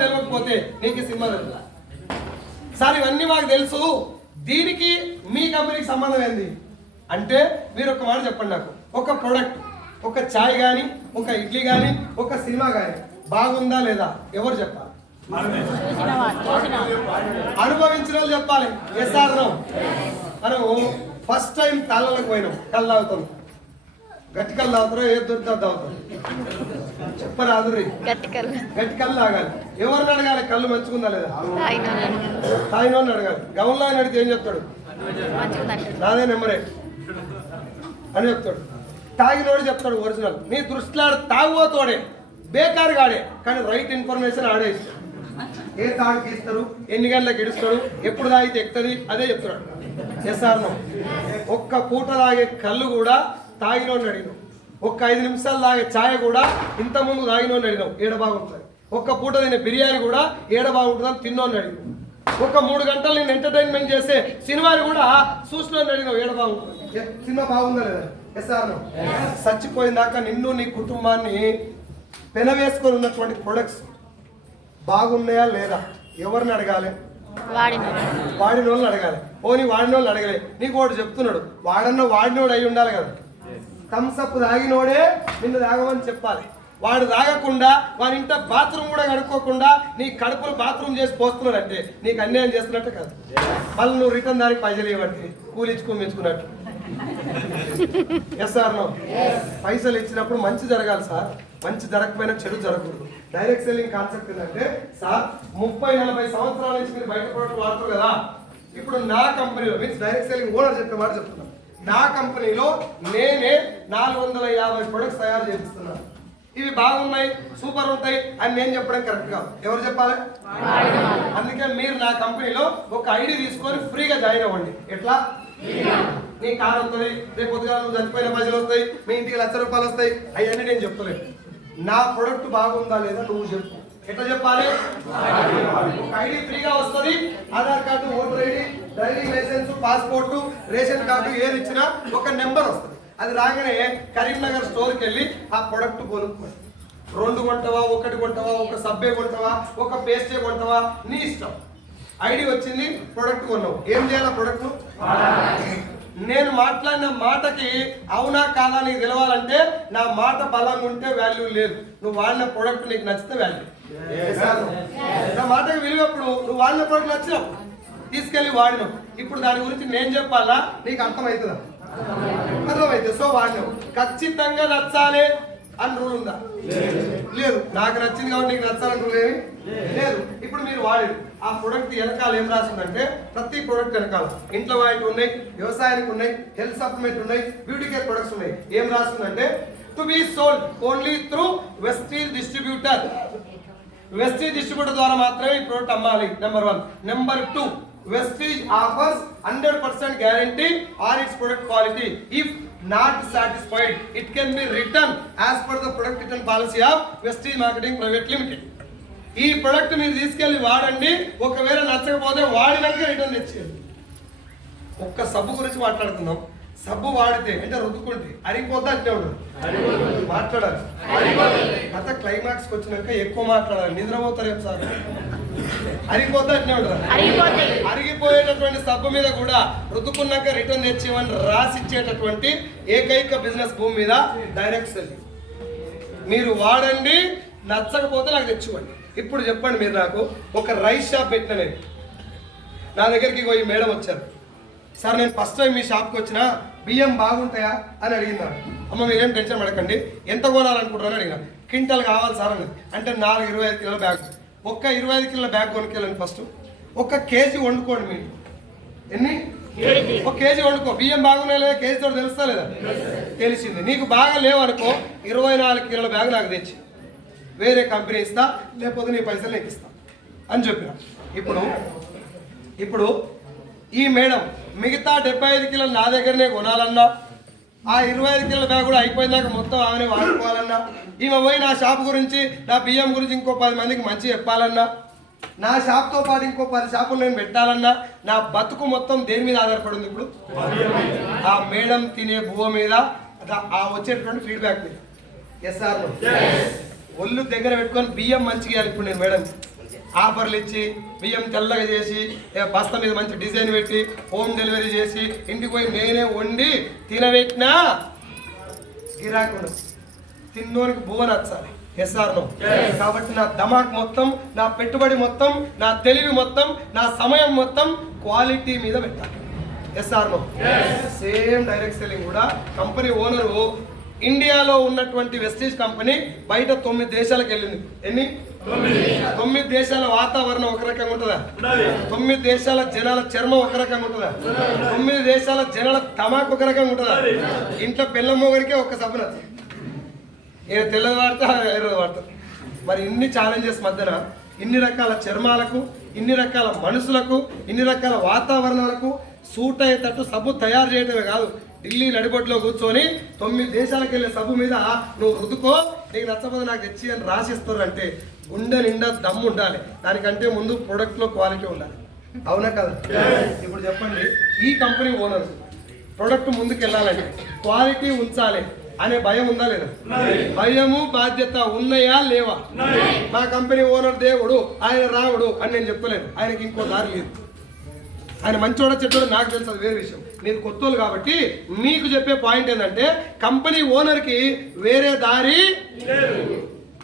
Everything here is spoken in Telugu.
తెలియకపోతే నీకు సినిమా తెలుసు సార్, ఇవన్నీ మాకు తెలుసు, దీనికి మీ కంపెనీకి సంబంధం ఏంది అంటే మీరు ఒక మాట చెప్పండి నాకు. ఒక ప్రొడక్ట్, ఒక చాయ్ కానీ, ఒక ఇడ్లీ కానీ, ఒక సినిమా కానీ బాగుందా లేదా ఎవరు చెప్పాలి? అనుభవించిన వాళ్ళు చెప్పాలి. Yes or no. మనము ఫస్ట్ టైం కళ్ళకు పోయినాం, కళ్ళు తాగుతాం. గట్టి కళ్ళు తాగుతారో ఏ దొరికి తాగుతాం చెప్పరాదు. గట్టి కళ్ళు తాగాలి. ఎవరిని అడగాలి? కళ్ళు మంచుకుందా లేదా తాగినోని అడగాలి. గౌన్లో అని అడిగితే ఏం చెప్తాడు? నాదే నెంబరే అని చెప్తాడు. తాగినోడు చెప్తాడు ఒరిజినల్. నీ దృష్టిలో తాగుబోతోడే, బేకారు గాడే, కానీ రైట్ ఇన్ఫర్మేషన్ ఆడే ఇస్తాడు. ఏ తాడుకి ఇస్తారు, ఎన్ని గంటలకు ఇడుస్తాడు, ఎప్పుడు తాగితే ఎక్కుతుంది, అదే చెప్తున్నాడు. Yes or no. ఒక్క పూట తాగే కళ్ళు కూడా తాగినోడిని అడిగినావు. ఒక్క 5 నిమిషాలు తాగే ఛాయ్ కూడా ఇంతకుముందు తాగినోడిని అడిగినావు ఏడ బాగుంటుంది. ఒక్క పూట తినే బిర్యానీ కూడా ఏడ బాగుంటుందని తిన్నోడిని అడిగినావు. ఒక 3 గంటలు నేను ఎంటర్టైన్మెంట్ చేసే సినిమాని కూడా చూసినోడిని అడిగినావు ఏడ బాగుంటుంది, సినిమా బాగుందా లేదా? SR no. చచ్చిపోయిందాక నిన్ను నీ కుటుంబాన్ని పెనవేసుకొని ఉన్నటువంటి ప్రొడక్ట్స్ బాగున్నాయా లేదా ఎవరిని అడగాలి? వాడిన వాళ్ళని అడగాలి. పోనీ వాడిన వాళ్ళని అడగలే, నీకు ఒకటి చెప్తున్నాడు, వాడినోడు అయి ఉండాలి కదా. థమ్సప్ తాగినోడే నిన్ను తాగమని చెప్పాలి. వాడు తాగకుండా వాడి ఇంట బాత్రూమ్ కూడా కడుక్కోకుండా నీ కడుపులో బాత్రూమ్ చేసి పోస్తున్నాడంటే నీకు అన్యాయం చేస్తున్నట్టు కాదు. మళ్ళీ నువ్వు రిటర్న్ దానికి పైసలు ఇవ్వండి, కూలించుకొని మెచ్చుకున్నట్టు. SR no. పైసలు ఇచ్చినప్పుడు మంచి జరగాలి సార్, మంచి జరగకపోయినా చెడు జరగకూడదు. డైరెక్ట్ సెల్లింగ్ కాన్సెప్ట్ ఏంటంటే సార్ 30-40 సంవత్సరాల నుంచి మీరు బయట ప్రోడక్ట్ వాడుతారు కదా. ఇప్పుడు నా కంపెనీలో మీన్స్ డైరెక్ట్ సెల్లింగ్ ఓనర్ చెప్పే మాట చెప్తున్నాను. నా కంపెనీలో నేనే 450 ప్రొడక్ట్స్ తయారు చేపిస్తున్నాను. ఇవి బాగున్నాయి, సూపర్ ఉంటాయి అని నేను చెప్పడం కరెక్ట్ కాదు. ఎవరు చెప్పాలి? అందుకే మీరు నా కంపెనీలో ఒక ఐడి తీసుకొని ఫ్రీగా జాయిన్ అవ్వండి. ఎట్లా? నీ కార్ వస్తుంది, రేపు పొద్దుగా నువ్వు చనిపోయిన పైసలు వస్తాయి, మీ ఇంటికి ₹1,00,000 వస్తాయి. అవన్నీ నేను చెప్తలేదు. నా ప్రొడక్ట్ బాగుందా లేదా నువ్వు చెప్పు. ఎట్లా చెప్పాలి? ఒక ఐడి ఫ్రీగా వస్తుంది. Aadhaar card, voter ID, driving licence, passport, ration card ఏది ఇచ్చినా ఒక నెంబర్ వస్తుంది. అది రాగానే కరీంనగర్ స్టోర్కి వెళ్ళి ఆ ప్రొడక్ట్ కొనుక్కోండి. 2 కొంటావా, 1 కొంటావా, ఒక సబ్బే కొంటావా, ఒక పేస్టే కొంటావా, నీ ఇష్టం. ఐడి వచ్చింది, ప్రొడక్ట్ కొన్నావు. ఏం చేయాలి? ప్రొడక్ట్ నేను మాట్లాడిన మాటకి అవునా కాదా నీకు తెలవాలంటే నా మాట బలంగా ఉంటే వాల్యూ లేదు. నువ్వు వాడిన ప్రొడక్ట్ నీకు నచ్చితే వాల్యూ. నా మాటకి విలువప్పుడు నువ్వు వాడిన ప్రొడక్ట్ నచ్చినప్పుడు తీసుకెళ్ళి వాడినావు. ఇప్పుడు దాని గురించి నేను చెప్పాలా? నీకు అర్థమవుతుందా? అర్థమైతే సో వాడినావు. ఖచ్చితంగా నచ్చాలి అని రూల్ ఉందా? లేదు. నాకు నచ్చింది కాబట్టి నీకు నచ్చాలని రూల్ ఏమి లేదు. ఇప్పుడు మీరు వాడారు. ఆ ప్రొడక్ట్ వెనకాల ఏం రాసిందంటే ప్రతి ప్రొడక్ట్ వెనకాల ఇంట్లో వాటి ఉన్నాయి, వ్యవసాయానికి ఉన్నాయి, హెల్త్ సప్లిమెంట్ ఉన్నాయి, బ్యూటీ కేర్ ప్రొడక్ట్స్ ఉన్నాయి. ఏం రాసిందంటే to be sold only through Vestige distributor. Vestige distributor ద్వారా మాత్రమే ఈ ప్రొడక్ట్ అమ్మాలి. Number 1. Number 2, Vestige offers 100% guarantee on its product quality. If not satisfied, it can be returned as per the product return policy of Vestige Marketing Private Limited. ఈ ప్రొడక్ట్ మీరు తీసుకెళ్లి వాడండి. ఒకవేళ నచ్చకపోతే వాడినాక రిటర్న్ తెచ్చేయండి. ఒక్క సబ్బు గురించి మాట్లాడుకుందాం. సబ్బు వాడితే అంటే రుద్దుకుంటే అరిగిపోద్దా? అంటే ఉండదు, మాట్లాడాలి. కథ క్లైమాక్స్కి వచ్చినాక ఎక్కువ మాట్లాడాలి. నిద్రపోతారేం సార్? అరిగిపోద్దా? అట్నే ఉండదు. అరిగిపోయేటటువంటి సబ్బు మీద కూడా రుద్దుకున్నాక రిటర్న్ తెచ్చేవని రాసిచ్చేటటువంటి ఏకైక బిజినెస్ భూమి మీద డైరెక్ట్ సెల్లింగ్. మీరు వాడండి, నచ్చకపోతే నాకు తెచ్చివ్వండి. ఇప్పుడు చెప్పండి, మీరు నాకు ఒక రైస్ షాప్ పెట్టిన నేను నా దగ్గరికి పోయి మేడం వచ్చారు. సార్ నేను ఫస్ట్ టైం మీ షాప్కి వచ్చిన బియ్యం బాగుంటాయా అని అడిగిందాడు. అమ్మ మీరేం టెన్షన్ పడకండి, ఎంత కొనాలనుకుంటారని అడిగిన. క్వింటల్ కావాలి సార్ అన్నది. అంటే 25 కిలోల బ్యాగ్. ఒక్క 25 కిలోల బ్యాగ్ కొనుక్కెళ్ళండి. ఫస్ట్ 1 కేజీ వండుకోండి. మీరు ఎన్ని? 1 కేజీ వండుకో. బియ్యం బాగున్నాయి లేదా కేజీతో తెలుస్తా లేదా? తెలిసింది. నీకు బాగా లేవనుకో 24 కిలోల బ్యాగ్ నాకు తెచ్చి వేరే కంపెనీ ఇస్తా, లేకపోతే నీ పైసలు నీకు ఇస్తా అని చెప్పిన. ఇప్పుడు ఈ మేడం మిగతా 75 కిలోలు నా దగ్గరనే కొనాలన్నా, ఆ 25 కిలోల బ్యాగ్ కూడా అయిపోయిందాక మొత్తం ఆమెనే వాడుకోవాలన్నా, ఈమె పోయి నా షాప్ గురించి, నా బియ్యం గురించి ఇంకో 10 మందికి మంచి చెప్పాలన్నా, నా షాప్తో పాటు ఇంకో 10 షాపులు నేను పెట్టాలన్నా, నా బతుకు మొత్తం దేని మీద ఆధారపడింది? ఇప్పుడు ఆ మేడం తినే బువ్వ మీద, ఆ వచ్చేటువంటి ఫీడ్బ్యాక్ మీద. ఎస్ఆర్ ఒళ్ళు దగ్గర పెట్టుకొని బియ్యం మంచిగా ఇప్పుడు నేను మేడం ఆఫర్లు ఇచ్చి బియ్యం తెల్లగా చేసి బస్తా మీద మంచి డిజైన్ పెట్టి హోమ్ డెలివరీ చేసి ఇంటికి పోయి నేనే వండి తినబెట్టినా గిరాకీ ఉండదు. తిన్నోనికి బువ్వ నచ్చాలి. Yes or no? కాబట్టి నా ధమాక్ మొత్తం, నా పెట్టుబడి మొత్తం, నా తెలివి మొత్తం, నా సమయం మొత్తం క్వాలిటీ మీద పెట్టాలి. Yes or no? Same direct selling కూడా కంపెనీ ఓనరు ఇండియాలో ఉన్నటువంటి వెస్టీజ్ కంపెనీ బయట 9 దేశాలకు వెళ్ళింది. ఎన్ని? 9 దేశాల వాతావరణం ఒక రకంగా ఉంటుందా? 9 దేశాల జనాల చర్మం ఒక రకంగా ఉంటుందా? 9 దేశాల జనాల తమాకు ఒక రకంగా ఉంటుందా? ఇంట్లో పిల్లమ్మోగరికే ఒక్క సబ్బున తెల్లది వాడతా, ఎర్రది వాడతా. మరి ఇన్ని ఛాలెంజెస్ మధ్యన ఇన్ని రకాల చర్మాలకు, ఇన్ని రకాల మనుషులకు, ఇన్ని రకాల వాతావరణాలకు సూట్ అయ్యేటట్టు సబ్బు తయారు చేయడమే కాదు, ఢిల్లీ నడిబొడ్లో కూర్చొని 9 దేశాలకు వెళ్ళే సబ్బు మీద నువ్వు రుద్దుకో, నీకు నచ్చకపోతే నాకు తెచ్చి అని రాసిస్తారు. అంటే గుండె నిండా దమ్ము ఉండాలి. దానికంటే ముందు ప్రొడక్ట్లో క్వాలిటీ ఉండాలి. అవునా కదా? ఇప్పుడు చెప్పండి, ఈ కంపెనీ ఓనర్స్ ప్రొడక్ట్ ముందుకు వెళ్ళాలంటే క్వాలిటీ ఉంచాలి అనే భయం ఉందా లేదా? భయము బాధ్యత ఉన్నాయా లేవా? మా కంపెనీ ఓనర్ దేవుడు, ఆయన రావుడు అని నేను చెప్పలేను. ఆయనకి ఇంకో దారి లేదు. ఆయన మంచోడ చెడ్డోడు నాకు తెలుసు, అది వేరే విషయం. నేను కొత్తోళ్ళు కాబట్టి మీకు చెప్పే పాయింట్ ఏంటంటే కంపెనీ ఓనర్కి వేరే దారి